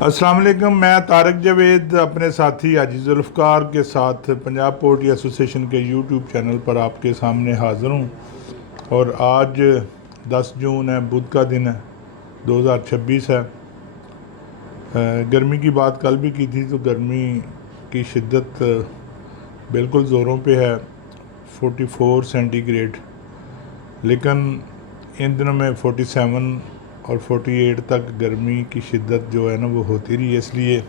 अस्सलाम वालेकुम। मैं तारक जावेद अपने साथी हाजी जुल्फ़कार के साथ पंजाब पोल्ट्री एसोसिएशन के यूट्यूब चैनल पर आपके सामने हाज़िर हूँ। और आज 10 जून है, बुध का दिन है, 2026 है। गर्मी की बात कल भी की थी, तो गर्मी की शिद्दत बिल्कुल ज़ोरों पे है, 44 सेंटीग्रेड। लेकिन इन दिनों में 47 और 48 तक गर्मी की शिद्दत जो है ना वो होती रही है। इसलिए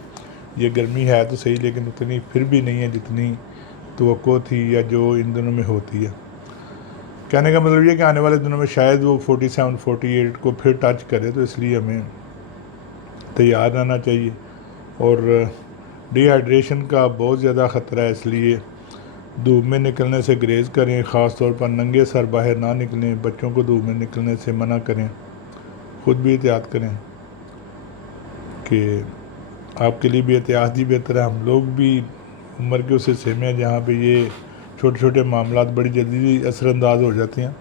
ये गर्मी है तो सही, लेकिन उतनी फिर भी नहीं है जितनी तवक्को थी या जो इन दिनों में होती है। कहने का मतलब ये कि आने वाले दिनों में शायद वो 47 48 को फिर टच करे, तो इसलिए हमें तैयार रहना चाहिए। और डिहाइड्रेशन का बहुत ज़्यादा ख़तरा है, इसलिए धूप में निकलने से ग्रेज़ करें, ख़ास तौर पर नंगे सर बाहर ना निकलें, बच्चों को धूप में निकलने से मना करें, ख़ुद भी एहतियात करें कि आपके लिए भी एहतियात ही बेहतर है। हम लोग भी उम्र के उस हिस्से में हैं जहाँ पे ये छोटे छोटे मामलात बड़ी जल्दी असरअंदाज हो जाते हैं,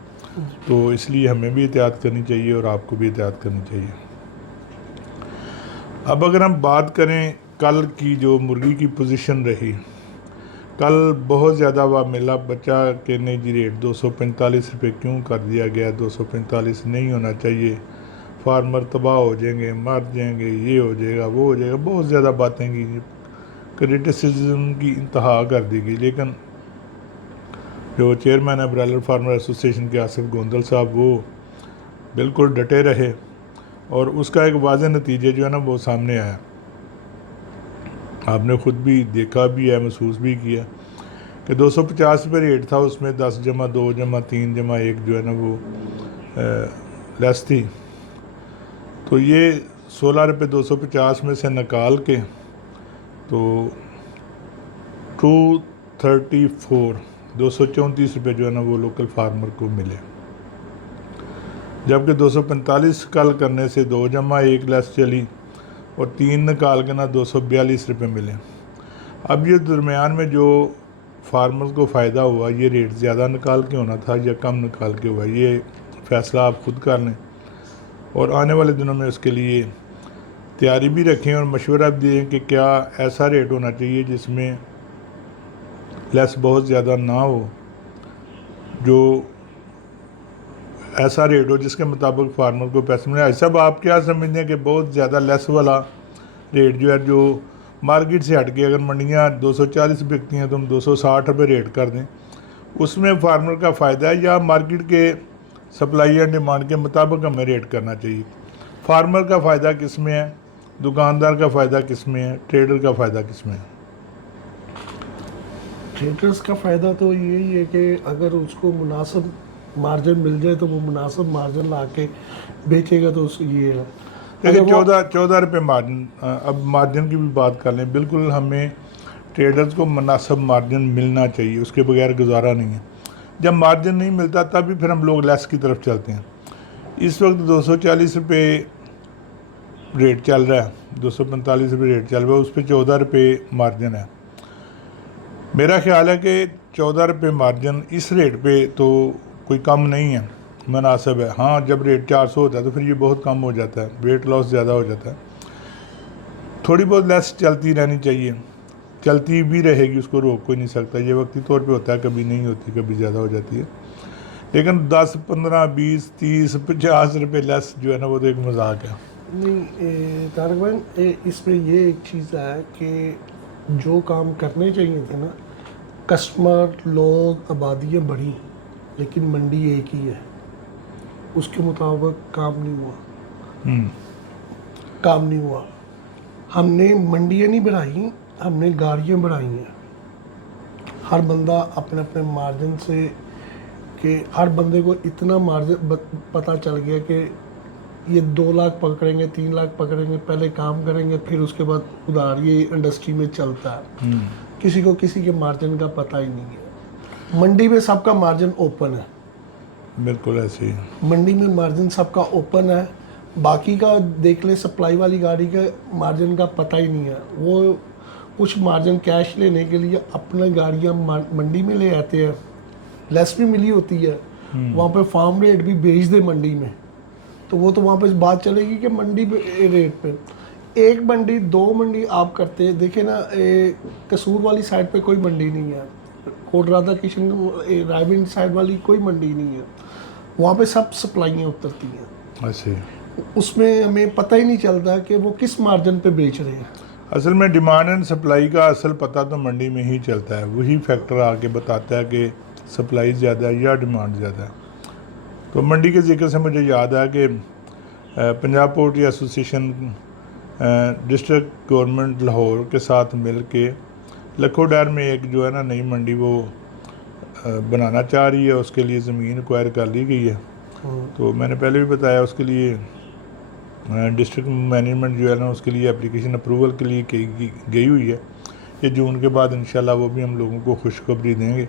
तो इसलिए हमें भी एहतियात करनी चाहिए और आपको भी एहतियात करनी चाहिए। अब अगर हम बात करें कल की, जो मुर्गी की पोजीशन रही, कल बहुत ज़्यादा वाह मिला बच्चा के नहीं जी रेट 245 रुपये क्यों कर दिया गया, 245 नहीं होना चाहिए, फार्मर तबाह हो जाएंगे, मर जाएंगे, ये हो जाएगा, वो हो जाएगा, बहुत ज़्यादा बातें की, क्रिटिसिज्म की इंतहा कर दी गई। लेकिन जो चेयरमैन है ब्रायलर फार्मर एसोसिएशन के आसिफ गोंदल साहब, वो बिल्कुल डटे रहे और उसका एक वाज़ेह नतीजे जो है ना वो सामने आया। आपने ख़ुद भी देखा भी है, महसूस भी किया कि 250 रुपये रेट था, उसमें 10 जमा 2 जमा 3 जमा 1 जो है ना वो लेस थी। तो ये 16 रुपये 250 में से निकाल के तो 234 रुपये जो है ना वो लोकल फार्मर को मिले, जबकि 245 कल करने से 2 जमा 1 लेस चली और 3 निकाल के ना 242 रुपये मिले। अब ये दरमियान में जो फार्मर्स को फ़ायदा हुआ, ये रेट ज़्यादा निकाल के होना था या कम निकाल के हुआ, ये फ़ैसला आप ख़ुद कर लें और आने वाले दिनों में उसके लिए तैयारी भी रखें और मशवरा भी दें कि क्या ऐसा रेट होना चाहिए जिसमें लेस बहुत ज़्यादा ना हो, जो ऐसा रेट हो जिसके मुताबिक फार्मर को पैसे मिले। सब आप क्या समझते हैं कि बहुत ज़्यादा लेस वाला रेट जो है, जो मार्केट से हट के अगर मंडियाँ 240 बिकती हैं तो हम 260 रुपये रेट कर दें, उसमें फार्मर का फ़ायदा है, या मार्केट के सप्लाई एंड डिमांड के मुताबिक हमें रेट करना चाहिए? फार्मर का फ़ायदा किस में है, दुकानदार का फ़ायदा किस में है, ट्रेडर का फ़ायदा किस में है? ट्रेडर्स का फ़ायदा तो यही है कि अगर उसको मुनासिब मार्जिन मिल जाए तो वो मुनासिब मार्जिन ला के बेचेगा, तो ये है। देखिए 14 रुपये मार्जिन, अब मार्जिन की भी बात कर लें, बिल्कुल हमें ट्रेडर्स को मुनासिब मार्जिन मिलना चाहिए, उसके बगैर गुजारा नहीं है। जब मार्जिन नहीं मिलता तभी फिर हम लोग लेस की तरफ चलते हैं। इस वक्त 240 रुपये रेट चल रहा है, 245 रुपये रेट चल रहा है, उस पर 14 रुपये मार्जिन है। मेरा ख्याल है कि 14 रुपये मार्जिन इस रेट पे तो कोई कम नहीं है, मुनासिब है। हाँ, जब रेट 400 होता है तो फिर ये बहुत कम हो जाता है, वेट लॉस ज़्यादा हो जाता है। थोड़ी बहुत लेस चलती रहनी चाहिए, चलती भी रहेगी, उसको रोक कोई नहीं सकता। ये वक्ती तौर पे होता है, कभी नहीं होती, कभी ज़्यादा हो जाती है। लेकिन 10 15 20 30 50 रुपये लेस जो है ना वो तो एक मजाक है। नहीं तारक भाई, इसमें ये एक चीज़ है कि जो काम करने चाहिए थे ना, कस्टमर, लोग, आबादियाँ बढ़ी लेकिन मंडी एक ही है, उसके मुताबिक काम नहीं हुआ। काम नहीं हुआ। हमने मंडियाँ नहीं बढ़ाई, हमने गाड़ियाँ बढ़ाई हैं। हर बंदा अपने अपने मार्जिन से, कि हर बंदे को इतना मार्जिन पता चल गया कि ये 2 लाख पकड़ेंगे, 3 लाख पकड़ेंगे, पहले काम करेंगे, फिर उसके बाद उधार, ये इंडस्ट्री में चलता है। किसी को किसी के मार्जिन का पता ही नहीं है। मंडी में सबका मार्जिन ओपन है, बिल्कुल ऐसे ही मंडी में मार्जिन सबका ओपन है। बाकी का देख ले, सप्लाई वाली गाड़ी का मार्जिन का पता ही नहीं है। वो कुछ मार्जिन कैश लेने के लिए अपना गाड़ियाँ मंडी में ले आते हैं, लेस भी मिली होती है, वहाँ पे फार्म रेट भी भेज दे मंडी में, तो वो तो वहाँ पे बात चलेगी कि मंडी पे रेट पे। एक मंडी, दो मंडी आप करते हैं, देखिए ना, कसूर वाली साइड पे कोई मंडी नहीं है, कोट राधा किशन रायविंड साइड वाली कोई मंडी नहीं है, वहाँ पे सब सप्लाइयाँ उतरती हैं। ऐसे उसमें हमें पता ही नहीं चलता कि वो किस मार्जिन पे बेच रहे हैं। असल में डिमांड एंड सप्लाई का असल पता तो मंडी में ही चलता है, वही फैक्टर आके बताता है कि सप्लाई ज़्यादा है या डिमांड ज़्यादा है। तो मंडी के ज़िक्र से मुझे याद है कि Punjab poultry association district government Lahore के साथ मिल के लखोडार में एक जो है ना नई मंडी वो बनाना चाह रही है, उसके लिए ज़मीन एक्वायर कर ली गई है। तो मैंने पहले भी बताया, उसके लिए डिस्ट्रिक्ट मैनेजमेंट जो है ना उसके लिए एप्लीकेशन अप्रूवल के लिए गई हुई है। ये जून के बाद इंशाल्लाह वो भी हम लोगों को खुशखबरी देंगे।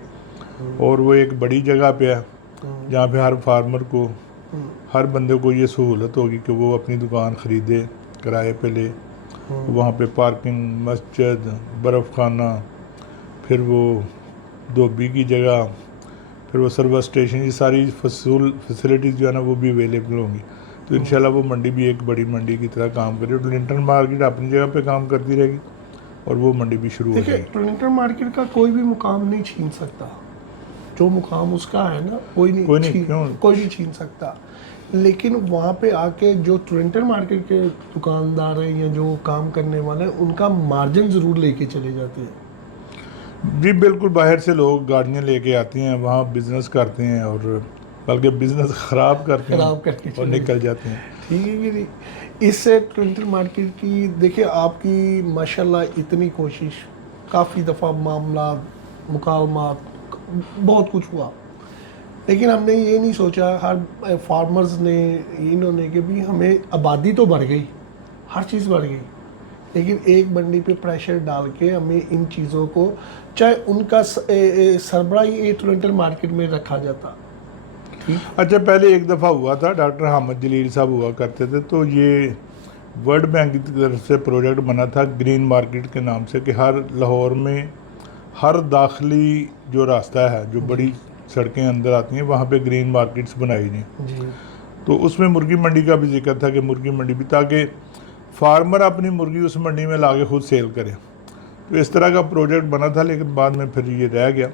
और वो एक बड़ी जगह पे है जहाँ पे हर फार्मर को, हर बंदे को ये सहूलत होगी कि वो अपनी दुकान ख़रीदे, किराए पे ले। वहाँ पे पार्किंग, मस्जिद, बर्फ़ खाना, फिर वो धोबी की जगह, फिर वो सर्विस स्टेशन, ये सारी फैसिलिटीज़ जो है ना वो भी अवेलेबल होंगी। तो इंशाल्लाह वो मंडी भी एक बड़ी मंडी की तरह काम करेगी। टर्लिंगटन मार्केट अपनी जगह पे काम करती रहेगी और वो मंडी भी शुरू हो देखिए, जाएगी। टर्लिंगटन मार्केट का कोई भी मुकाम नहीं छीन सकता, जो मुकाम उसका है ना कोई नहीं छीन सकता। लेकिन वहाँ पे आके जो टर्लिंगटन मार्केट के दुकानदार हैं या जो काम करने वाले हैं, उनका मार्जिन ज़रूर लेके चले जाते हैं। जी बिल्कुल, बाहर से लोग गाड़ियाँ लेके आते हैं, वहाँ बिज़नेस करते हैं और बल्कि बिज़नेस ख़राब करके और निकल जाते हैं। ठीक है कि नहीं। इससे टर्लिंगटन मार्केट की देखिए, आपकी माशाल्लाह इतनी कोशिश, काफ़ी दफ़ा मामला, मुकालमात, बहुत कुछ हुआ, लेकिन हमने ये नहीं सोचा, हर फार्मर्स ने, इन्होंने, कि भी हमें आबादी तो बढ़ गई, हर चीज़ बढ़ गई, लेकिन एक मंडी पे प्रेशर डाल के हमें इन चीज़ों को, चाहे उनका सरबराही टर्लिंगटन मार्केट में रखा जाता। अच्छा, पहले एक दफ़ा हुआ था, डॉक्टर हामिद जलील साहब हुआ करते थे, तो ये वर्ल्ड बैंक की तरफ से प्रोजेक्ट बना था ग्रीन मार्केट के नाम से, कि हर लाहौर में हर दाखिली जो रास्ता है, जो बड़ी सड़कें अंदर आती हैं, वहाँ पे ग्रीन मार्केट्स बनाई जाएँ। तो उसमें मुर्गी मंडी का भी जिक्र था कि मुर्गी मंडी भी, ताकि फार्मर अपनी मुर्गी उस मंडी में ला के खुद सेल करे। तो इस तरह का प्रोजेक्ट बना था, लेकिन बाद में फिर ये रह गया।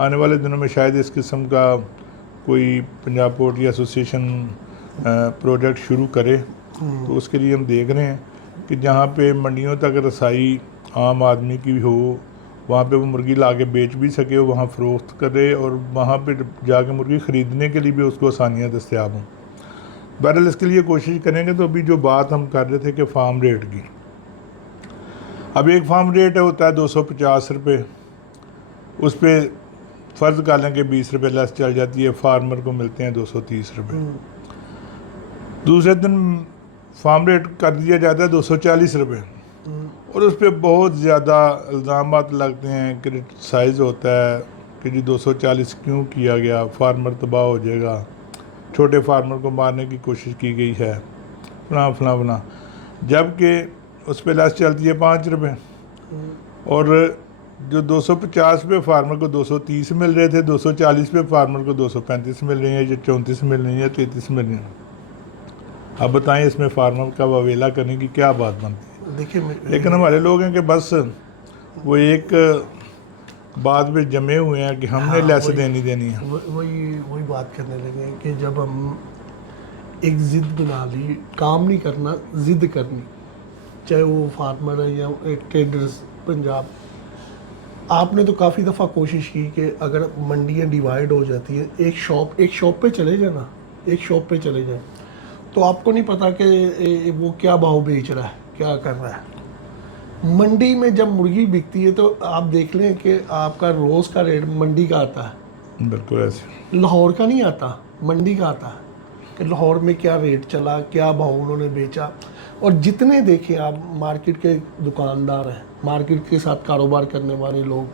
आने वाले दिनों में शायद इस किस्म का कोई पंजाब पोल्ट्री एसोसिएशन प्रोजेक्ट शुरू करे। तो उसके लिए हम देख रहे हैं कि जहाँ पे मंडियों तक रसाई आम आदमी की हो, वहाँ पे वो मुर्गी ला के बेच भी सके, वहाँ फ़रोख्त करे और वहाँ पे जाके मुर्गी ख़रीदने के लिए भी उसको आसानियाँ दस्तयाब हों। बहरहाल इसके लिए कोशिश करेंगे। तो अभी जो बात हम कर रहे थे कि फार्म रेट की, अब एक फार्म रेट होता है 250 रुपये, उस पर फ़र्ज़ कर लें कि 20 रुपये लेस चल जाती है, फार्मर को मिलते हैं 230 रुपये। दूसरे दिन फार्म रेट कर दिया जाता है 240 रुपये, और उस पर बहुत ज़्यादा इल्ज़ामात लगते हैं, क्रिटिसाइज़ होता है कि जी 240 क्यों किया गया, फार्मर तबाह हो जाएगा, छोटे फार्मर को मारने की कोशिश की गई है, फलां, जबकि उस पर लेस चलती है 5 रुपये। और जो 250 पे फार्मर को 230 मिल रहे थे, 240 पे फार्मर को 235 मिल रही हैं, या 34 मिल रही हैं, या 33 मिल रही हैं। अब बताएं इसमें फार्मर का वावेला करने की क्या बात बनती है? देखिए, लेकिन हमारे लोग हैं कि बस वो एक बात पे जमे हुए हैं कि हमने लेस देनी है। वही बात करने लगे हैं कि जब हम एक ज़िद बना ली, काम नहीं करना, ज़िद करनी, चाहे वो फार्मर है या एक ट्रेडर्स पंजाब। आपने तो काफ़ी दफ़ा कोशिश की कि अगर मंडियाँ डिवाइड हो जाती हैं, एक शॉप पे चले जाना, एक शॉप पे चले जाए, तो आपको नहीं पता कि वो क्या भाव बेच रहा है, क्या कर रहा है। मंडी में जब मुर्गी बिकती है तो आप देख लें कि आपका रोज़ का रेट मंडी का आता है, बिल्कुल ऐसे, लाहौर का नहीं आता, मंडी का आता है कि लाहौर में क्या रेट चला, क्या भाव उन्होंने बेचा। और जितने देखें आप मार्केट के दुकानदार हैं, मार्केट के साथ कारोबार करने वाले लोग,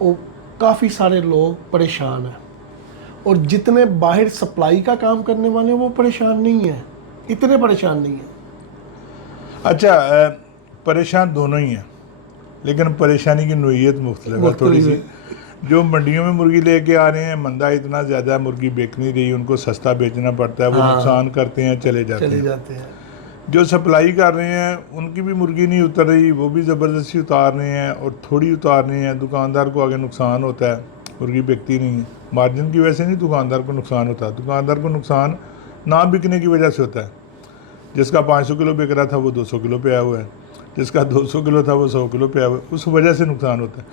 वो काफ़ी सारे लोग परेशान हैं, और जितने बाहर सप्लाई का काम करने वाले हैं वो परेशान नहीं हैं, इतने परेशान नहीं हैं। अच्छा, परेशान दोनों ही हैं, लेकिन परेशानी की नोयत मुख्तलिफ है थोड़ी सी। जो मंडियों में मुर्गी लेके आ रहे हैं, मंदा इतना ज़्यादा, मुर्गी बेच नहीं रही, उनको सस्ता बेचना पड़ता है, वो नुकसान करते हैं, चले जाते हैं। जो सप्लाई कर रहे हैं उनकी भी मुर्गी नहीं उतर रही, वो भी ज़बरदस्ती उतार रहे हैं और थोड़ी उतार रहे हैं। दुकानदार को आगे नुकसान होता है, मुर्गी बिकती नहीं है। मार्जिन की वजह से नहीं दुकानदार को नुकसान होता, दुकानदार को नुकसान ना बिकने की वजह से होता है। जिसका 500 किलो बिक रहा था वो 200 किलो पे आया हुआ है, जिसका 200 किलो था वो 100 किलो पे आया हुआ है, उस वजह से नुकसान होता है।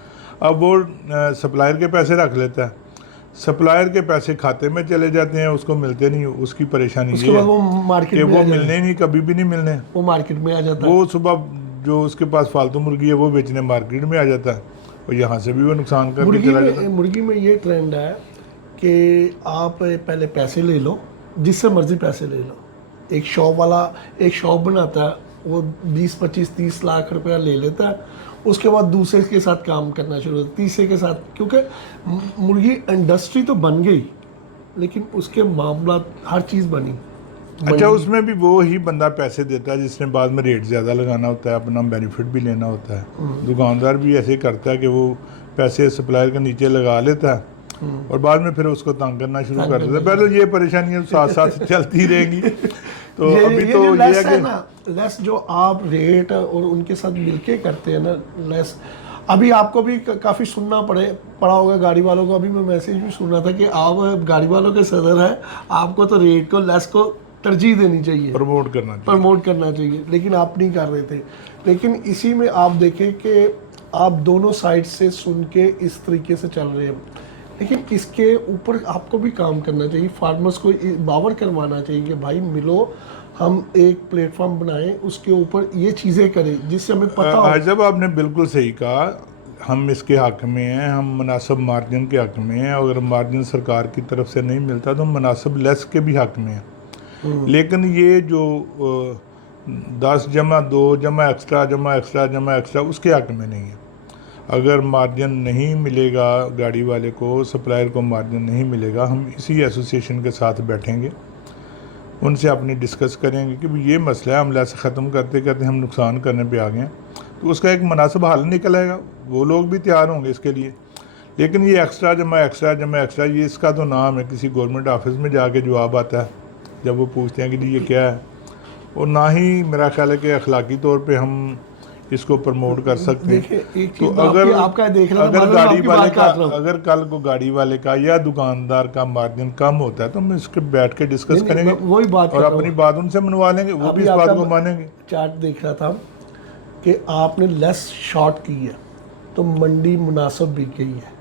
अब वो सप्लायर के पैसे रख लेता है, सप्लायर के पैसे खाते में चले जाते हैं, उसको मिलते नहीं, उसकी परेशानी उसके ये बाद है वो कि मार्केट में वो आ जाता मिलने है, नहीं, कभी भी नहीं मिलने। वो मार्केट में आ जाता है। वो सुबह जो उसके पास फालतू मुर्गी है वो बेचने मार्केट में आ जाता है और यहाँ से भी वो नुकसान करके चला जाता है। मुर्गी में ये ट्रेंड है कि आप पहले पैसे ले लो, जिससे मर्जी पैसे ले लो। एक शॉप वाला एक शॉप बनाता है, वो 20-25-30 लाख रुपया ले लेता है, उसके बाद दूसरे के साथ काम करना शुरू होता है, तीसरे के साथ, क्योंकि मुर्गी इंडस्ट्री तो बन गई लेकिन उसके मामला हर चीज़ बनी। अच्छा, उसमें भी वो ही बंदा पैसे देता है जिसने बाद में रेट ज़्यादा लगाना होता है, अपना बेनिफिट भी लेना होता है। दुकानदार भी ऐसे करता है कि वो पैसे सप्लायर के नीचे लगा लेता है और बाद में फिर उसको तंग करना शुरू कर देता है। पहले ये परेशानियां साथ साथ चलती रहेंगी। तो अभी तो जो ये लेस है है कि ना, लेस जो आप रेट और उनके साथ मिलके करते हैं ना, लेस। अभी आपको भी काफ़ी सुनना पड़ा होगा गाड़ी वालों को। अभी मैं मैसेज भी सुन रहा था कि आप गाड़ी वालों के सदर हैं, आपको तो रेट को, लेस को तरजीह देनी चाहिए, प्रमोट करना चाहिए, लेकिन आप नहीं कर रहे थे। लेकिन इसी में आप देखें कि आप दोनों साइड से सुन के इस तरीके से चल रहे हैं, लेकिन इसके ऊपर आपको भी काम करना चाहिए। फार्मर्स को बावर करवाना चाहिए कि भाई मिलो, हम एक प्लेटफॉर्म बनाएं, उसके ऊपर ये चीज़ें करें जिससे हमें पता हो। जब आपने बिल्कुल सही कहा, हम इसके हक में हैं, हम मुनासिब मार्जिन के हक में हैं। अगर मार्जिन सरकार की तरफ से नहीं मिलता तो हम मुनासिब लेस के भी हक में हैं। लेकिन ये जो 10 जमा 2 जमा एक्स्ट्रा उसके हक में नहीं है। अगर मार्जिन नहीं मिलेगा गाड़ी वाले को, सप्लायर को मार्जिन नहीं मिलेगा, हम इसी एसोसिएशन के साथ बैठेंगे, उनसे अपनी डिस्कस करेंगे कि भाई ये मसला है, हम लेस ख़त्म करते करते हम नुकसान करने पे आ गए हैं, तो उसका एक मुनासिब हल निकल आएगा। वो लोग भी तैयार होंगे इसके लिए। लेकिन ये एक्स्ट्रा जमा ये इसका तो नाम है, किसी गवर्नमेंट ऑफिस में जाके जवाब आता है जब वो पूछते हैं कि जी ये क्या है, और ना ही मेरा ख्याल है कि अखलाकी तौर पे हम इसको प्रमोट कर सकते हैं। तो अगर आपका देख रहा था, अगर गाड़ी वाले का, रहा अगर कल को गाड़ी वाले का या दुकानदार का मार्जिन कम होता है तो हम इसके बैठ के डिस्कस करेंगे वही बात और अपनी बात उनसे मनवा लेंगे, वो भी इस बात को मानेंगे। चार्ट देख रहा था कि आपने लेस शॉर्ट की है तो मंडी मुनासिब बिक गई है,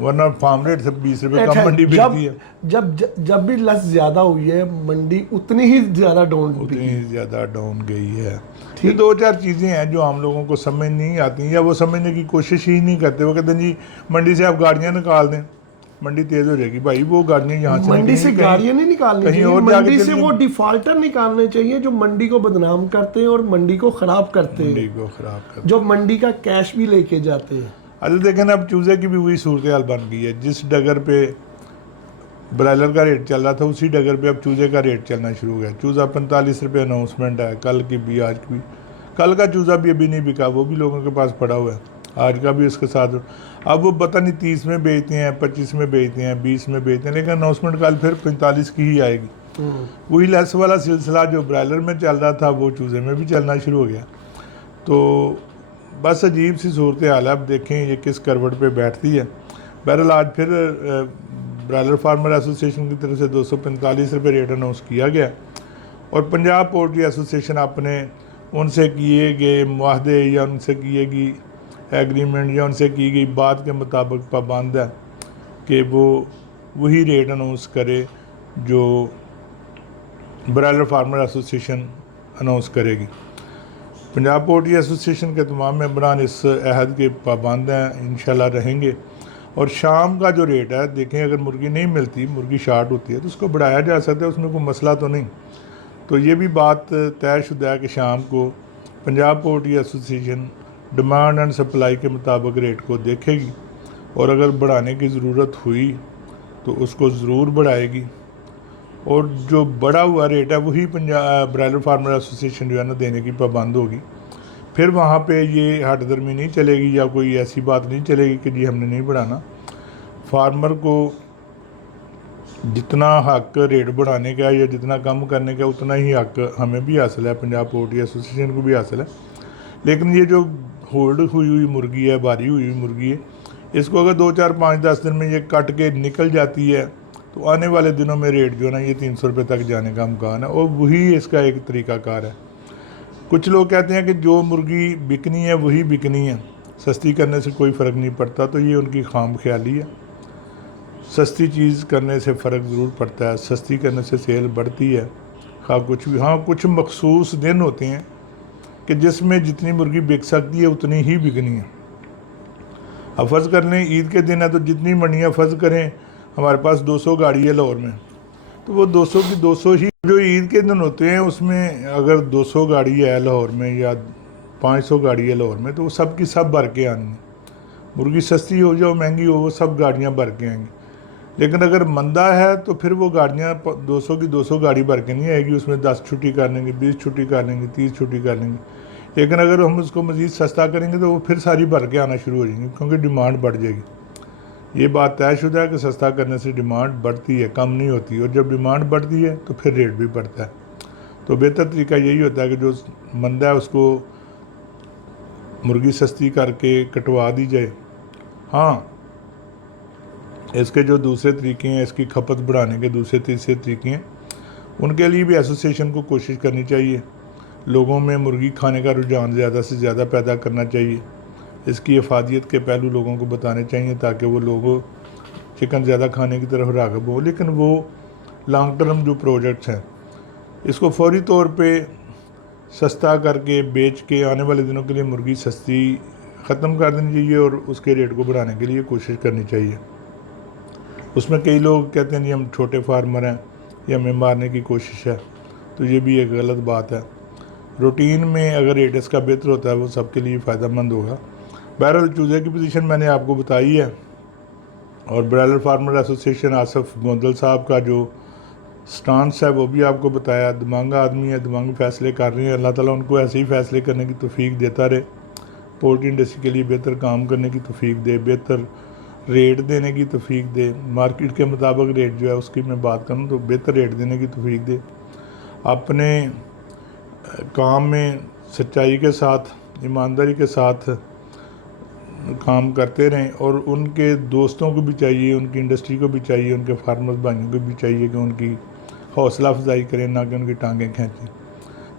वरना फार्म रेट से 20 रुपये कम मंडी बिकती है। जब भी लेस ज़्यादा हुई है, मंडी उतनी ही ज़्यादा डाउन गई है। ये 2-4 चीज़ें हैं जो आम लोगों को समझ नहीं आती या वो समझने की कोशिश ही नहीं करते। वो कहते हैं जी मंडी से आप गाड़ियाँ निकाल दें, मंडी तेज़ हो जाएगी। भाई वो गाड़ियाँ यहाँ से मंडी से गाड़ियाँ नहीं निकालनी चाहिए, मंडी से वो डिफॉल्टर निकालने चाहिए जो मंडी को बदनाम करते हैं और मंडी को ख़राब करते हैं, जो मंडी का कैश भी लेके जाते हैं। अरे देखें ना, अब चूज़े की भी वही सूरत हाल बन गई है। जिस डगर पे ब्रायलर का रेट चल रहा था उसी डगर पे अब चूज़े का रेट चलना शुरू हो गया। चूज़ा 45 रुपये अनाउंसमेंट है, कल की भी आज की भी। कल का चूज़ा भी अभी नहीं बिका, वो भी लोगों के पास पड़ा हुआ है, आज का भी उसके साथ। अब वो पता नहीं 30 में बेचते हैं, 25 में बेचते हैं, 20 में बेचते हैं, लेकिन अनाउंसमेंट कल फिर 45 की ही आएगी। वही लेस वाला सिलसिला जो ब्रायलर में चल रहा था वो चूज़े में भी चलना शुरू हो गया। तो बस अजीब सी सूरत हाल है। अब देखें ये किस करवट पे बैठती है। बहरहाल आज फिर ब्रायलर फार्मर एसोसिएशन की तरफ से 245 रुपये रेट अनाउंस किया गया और पंजाब पोल्ट्री एसोसिएशन अपने उनसे किए गए मुआहदे या उनसे किए गई एग्रीमेंट या उनसे की गई बात के मुताबिक पाबंद है कि वो वही रेट अनाउंस करे जो ब्रायलर फार्मर एसोसिएशन अनाउंस करेगी। पंजाब पोल्ट्री एसोसिएशन के तमाम मेंबरान इस अहद के पाबंद हैं, इंशाल्लाह रहेंगे। और शाम का जो रेट है, देखें अगर मुर्गी नहीं मिलती, मुर्गी शार्ट होती है तो उसको बढ़ाया जा सकता है, उसमें कोई मसला तो नहीं। तो ये भी बात तयशुदा है कि शाम को Punjab poultry association demand and supply के मुताबिक रेट को देखेगी और अगर बढ़ाने की ज़रूरत हुई तो उसको ज़रूर बढ़ाएगी। और जो बढ़ा हुआ रेट है वही पंजाब ब्रायलर फार्मर एसोसिएशन जो है ना देने की पाबंद होगी। फिर वहाँ पे ये हट दरमी नहीं चलेगी या कोई ऐसी बात नहीं चलेगी कि जी हमने नहीं बढ़ाना। फार्मर को जितना हक रेट बढ़ाने का या जितना कम करने का उतना ही हक हमें भी हासिल है, पंजाब पोल्ट्री एसोसिएशन को भी हासिल है। लेकिन ये जो होल्ड हुई हुई मुर्गी है, भारी हुई हुई मुर्गी है, इसको अगर 2 4 5 10 दिन में ये कट के निकल जाती है तो आने वाले दिनों में रेट जो है ना ये 300 रुपये तक जाने का अमकान है, और वही इसका एक तरीक़ाकार है। कुछ लोग कहते हैं कि जो मुर्गी बिकनी है वही बिकनी है, सस्ती करने से कोई फ़र्क नहीं पड़ता, तो ये उनकी खाम ख्याली है। सस्ती चीज़ करने से फ़र्क ज़रूर पड़ता है, सस्ती करने से सेल बढ़ती है, खा कुछ भी। हाँ, कुछ मखसूस दिन होते हैं कि जिसमें जितनी मुर्गी बिक सकती है उतनी ही बिकनी है। अब फ़र्ज़ कर लें ईद के दिन है तो जितनी मंडियाँ फ़र्ज़ करें हमारे पास 200 गाड़ी है लाहौर में, तो वो 200 की 200 ही जो ईद के दिन होते हैं उसमें अगर 200 गाड़ी है लाहौर में या 500 गाड़ी है लाहौर में तो वो सब की सब भर के आनी है। मुर्गी सस्ती हो जाओ महंगी हो, वो सब गाड़ियाँ भर के आएंगी। लेकिन अगर मंदा है तो फिर वो गाड़ियाँ 200 की 200 गाड़ी भर के नहीं आएगी, उसमें 10 छुट्टी कर लेंगे, 20 छुट्टी कर लेंगे, 30 छुट्टी कर लेंगे। लेकिन अगर हम उसको मज़ीद सस्ता करेंगे तो वो फिर सारी भर के आना शुरू हो जाएंगी, क्योंकि डिमांड बढ़ जाएगी। ये बात तयशुदा है कि सस्ता करने से डिमांड बढ़ती है, कम नहीं होती, और जब डिमांड बढ़ती है तो फिर रेट भी बढ़ता है। तो बेहतर तरीका यही होता है कि जो मंदा है उसको मुर्गी सस्ती करके कटवा दी जाए। हाँ, इसके जो दूसरे तरीके हैं, इसकी खपत बढ़ाने के दूसरे तीसरे तरीके हैं, उनके लिए भी एसोसिएशन को कोशिश करनी चाहिए। लोगों में मुर्गी खाने का रुझान ज़्यादा से ज़्यादा पैदा करना चाहिए, इसकी अफादियत के पहलू लोगों को बताने चाहिए ताकि वो लोगों चिकन ज़्यादा खाने की तरफ राग़िब हो। लेकिन वो लॉन्ग टर्म जो प्रोजेक्ट्स हैं इसको फौरी तौर पे सस्ता करके बेच के आने वाले दिनों के लिए मुर्गी सस्ती ख़त्म कर देनी चाहिए और उसके रेट को बढ़ाने के लिए कोशिश करनी चाहिए। उसमें कई लोग कहते हैं जी हम छोटे फार्मर हैं, ये हमें मारने की कोशिश है, तो ये भी एक गलत बात है। रूटीन में अगर रेट इसका बेहतर होता है वो सबके लिए फ़ायदेमंद होगा। बहरहाल चूज़े की पोजीशन मैंने आपको बताई है, और broiler farmer association Asaf Gondal साहब का जो स्टांस है वो भी आपको बताया। दिमागा आदमी है, दिमागी फ़ैसले कर रहे हैं, अल्लाह ताला उनको ऐसे ही फ़ैसले करने की तौफीक देता रहे, पोल्ट्री इंडस्ट्री के लिए बेहतर काम करने की तौफीक दे, बेहतर रेट देने की तौफीक दे। मार्केट के मुताबिक रेट जो है उसकी मैं बात करूँ तो बेहतर रेट देने की तौफीक दे। अपने काम में सच्चाई के साथ, ईमानदारी के साथ काम करते रहें, और उनके दोस्तों को भी चाहिए, उनकी इंडस्ट्री को भी चाहिए, उनके फार्मर्स भाइयों को भी चाहिए कि उनकी हौसला अफजाई करें, ना कि उनकी टांगें खींचें।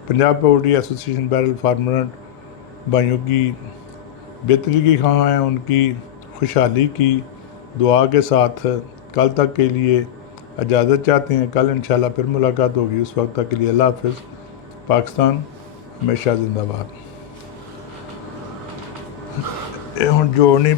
पंजाब पोल्ट्री एसोसिएशन बहरहाल फार्मर भाइयों की बेहतरी की ख़्वाह हैं, उनकी खुशहाली की दुआ के साथ कल तक के लिए इजाज़त चाहते हैं। कल इंशाल्लाह फिर मुलाकात होगी, उस वक्त तक के लिए अल्लाह हाफ़िज़। पाकिस्तान हमेशा जिंदाबाद। ये हुण जोड़ नहीं